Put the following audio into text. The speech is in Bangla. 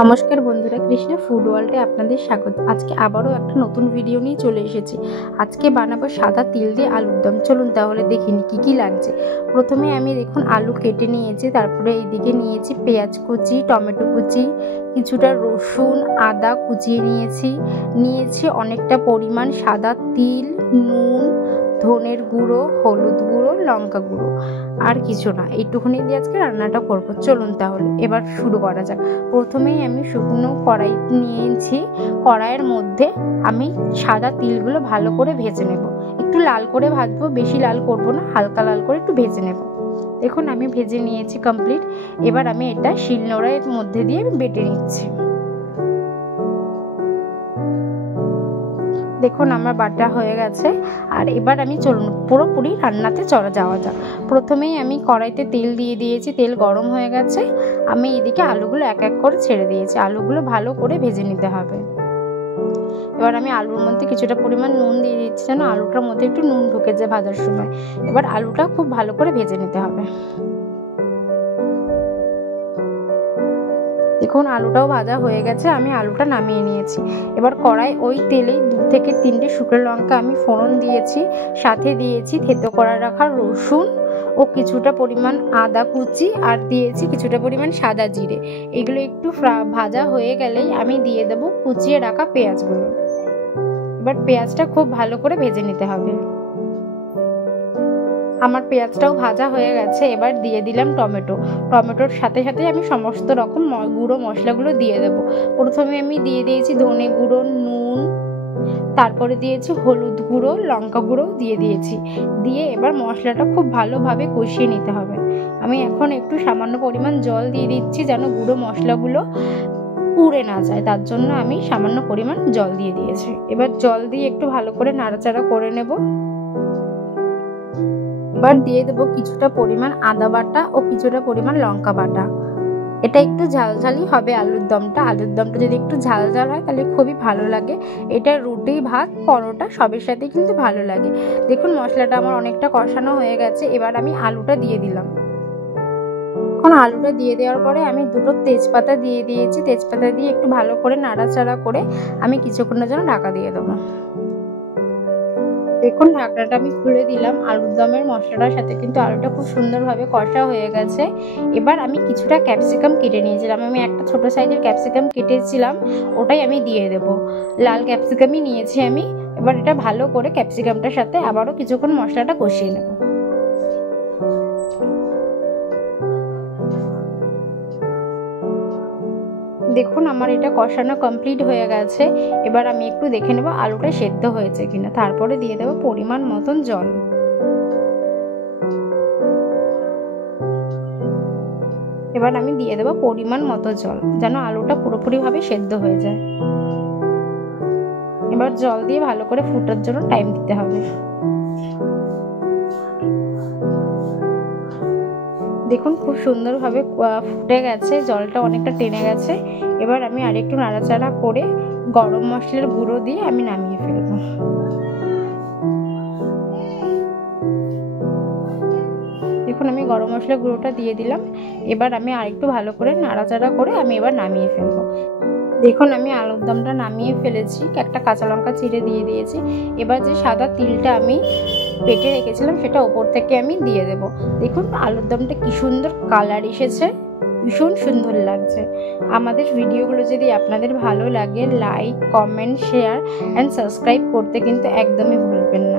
নমস্কার বন্ধুরা, কৃষ্ণা ফুড ওয়ার্ল্ডে আপনাদের স্বাগত। আজকে আবারও একটা নতুন ভিডিও নিয়ে চলে এসেছি। আজকে বানাবো সাদা তিল দিয়ে আলুর দম। চলুন তাহলে দেখিনি কি কি লাগছে। প্রথমে আমি দেখুন আলু কেটে নিয়েছি, তারপরে এইদিকে নিয়েছি পেঁয়াজ কুচি, টমেটো কুচি, কিছুটা রসুন, আদা কুচিয়ে নিয়েছি অনেকটা পরিমাণ সাদা তিল, নুন, ধনের গুঁড়ো, হলুদ গুঁড়ো, লঙ্কা গুঁড়ো, আর কিছু না। এইটুকুনি দিয়ে আজকে রান্নাটা করবো। চলুন তাহলে এবার শুরু করা যাক। প্রথমেই আমি শুকনো কড়াই নিয়েছি। কড়াইয়ের মধ্যে আমি সাদা তিলগুলো ভালো করে ভেজে নেব। একটু লাল করে ভাজবো, বেশি লাল করব না, হালকা লাল করে একটু ভেজে নেব। দেখুন আমি ভেজে নিয়েছি কমপ্লিট। এবার আমি এটা শিলনোড়ার মধ্যে দিয়ে বেটে নিচ্ছি। দেখুন আমার বাটা হয়ে গেছে। আর এবার আমি চলুন পুরোপুরি রান্নাতে যাওয়া যাক। প্রথমেই আমি কড়াইতে তেল দিয়ে দিয়েছি, তেল গরম হয়ে গেছে। আমি এদিকে আলুগুলো এক এক করে ছেড়ে দিয়েছি। আলুগুলো ভালো করে ভেজে নিতে হবে। এবার আমি আলুর মধ্যে কিছুটা পরিমাণ নুন দিয়ে দিচ্ছি, যেন আলুটার মধ্যে একটু নুন ঢুকে যায় ভাজার সময়। এবার আলুটা খুব ভালো করে ভেজে নিতে হবে। দেখুন আলুটাও ভাজা হয়ে গেছে, আমি আলুটা নামিয়ে নিয়েছি। এবার কড়াই ওই তেলেই 2 থেকে 3টে শুকনো লঙ্কা আমি ফোড়ন দিয়েছি, সাথে দিয়েছি থেতো করে রাখা রসুন ও কিছুটা পরিমাণ আদা কুচি, আর দিয়েছি কিছুটা পরিমাণ সাদা জিরে। এগুলো একটু ভাজা হয়ে গেলেই আমি দিয়ে দেবো কুচিয়ে রাখা পেঁয়াজগুলো। এবার পেঁয়াজটা খুব ভালো করে ভেজে নিতে হবে। আমার পেঁয়াজটাও ভাজা হয়ে গেছে। এবার দিয়ে দিলাম টমেটোর সাথে সাথে আমি সমস্ত রকম গুঁড়ো মশলাগুলো দিয়ে দেবো। প্রথমে আমি দিয়ে দিয়েছি ধনে গুঁড়ো, নুন, তারপরে দিয়েছি হলুদ গুঁড়ো, লঙ্কা গুঁড়ো দিয়ে এবার মশলাটা খুব ভালোভাবে কষিয়ে নিতে হবে। আমি এখন একটু সামান্য পরিমাণ জল দিয়ে দিচ্ছি, যেন গুঁড়ো মশলাগুলো পুড়ে না যায়, তার জন্য আমি সামান্য পরিমাণ জল দিয়ে দিয়েছি। এবার জল দিয়ে একটু ভালো করে নাড়াচাড়া করে নেব। এবার দিয়ে দেবো কিছুটা পরিমাণ আদা বাটা ও কিছুটা পরিমাণ লঙ্কা বাটা। এটা একটু ঝালঝালই হবে আলুর দমটা যদি একটু ঝালঝাল হয় তাহলে খুবই ভালো লাগে। এটা রুটি, ভাত, পরোটা সবের সাথে কিন্তু ভালো লাগে। দেখুন মশলাটা আমার অনেকটা কষানো হয়ে গেছে। এবার আমি আলুটা দিয়ে দিলাম। এখন আলুটা দিয়ে দেওয়ার পরে আমি 2টো তেজপাতা দিয়ে দিয়েছি। তেজপাতা দিয়ে একটু ভালো করে নাড়াচাড়া করে আমি কিছুক্ষণের জন্য ঢাকা দিয়ে দেবো। দেখুন ঢাকনাটা আমি খুলে দিলাম। আলুর দমের মশলাটার সাথে কিন্তু আলুটা খুব সুন্দরভাবে কষা হয়ে গেছে। এবার আমি কিছুটা ক্যাপসিকাম কেটে নিয়েছিলাম। আমি একটা ছোট সাইজের ক্যাপসিকাম কেটেছিলাম, ওটাই আমি দিয়ে দেব। লাল ক্যাপসিকামই নিয়েছি আমি। এবার এটা ভালো করে ক্যাপসিকামটার সাথে আবারও কিছুক্ষণ মশলাটা কষিয়ে নেব। দেখুন আমার এটা কষানো কমপ্লিট হয়ে গেছে। এবার আমি একটু দেখে নেব আলুটা সেদ্ধ হয়েছে কিনা, তারপরে দিয়ে দেবো পরিমাণ মতন জল। এবার আমি দিয়ে দেবো পরিমাণ মতো জল, যেন আলুটা পুরোপুরিভাবে সেদ্ধ হয়ে যায়। এবার জল দিয়ে ভালো করে ফুটার জন্য টাইম দিতে হবে। দেখুন খুব সুন্দরভাবে ফুটে গেছে, জলটা অনেকটা টেনে গেছে। এবার আমি আরেকটু নাড়াচাড়া করে গরম মশলার গুঁড়ো দিয়ে আমি নামিয়ে ফেলবো। দেখুন আমি গরম মশলার গুঁড়োটা দিয়ে দিলাম। এবার আমি আরেকটু ভালো করে নাড়াচাড়া করে আমি এবার নামিয়ে ফেলবো। দেখুন আমি আলুর দমটা নামিয়ে ফেলেছি, একটা কাঁচা লঙ্কা চিড়ে দিয়ে দিয়েছি। এবার যে সাদা তিলটা আমি বেটে রেখেছিলাম সেটা ওপর থেকে আমি দিয়ে দেব। দেখুন আলুর দমটা কি সুন্দর কালার এসেছে, ভীষণ সুন্দর লাগছে। আমাদের ভিডিওগুলো যদি আপনাদের ভালো লাগে, like, comment, share and subscribe করতে কিন্তু একদমই ভুলবেন না।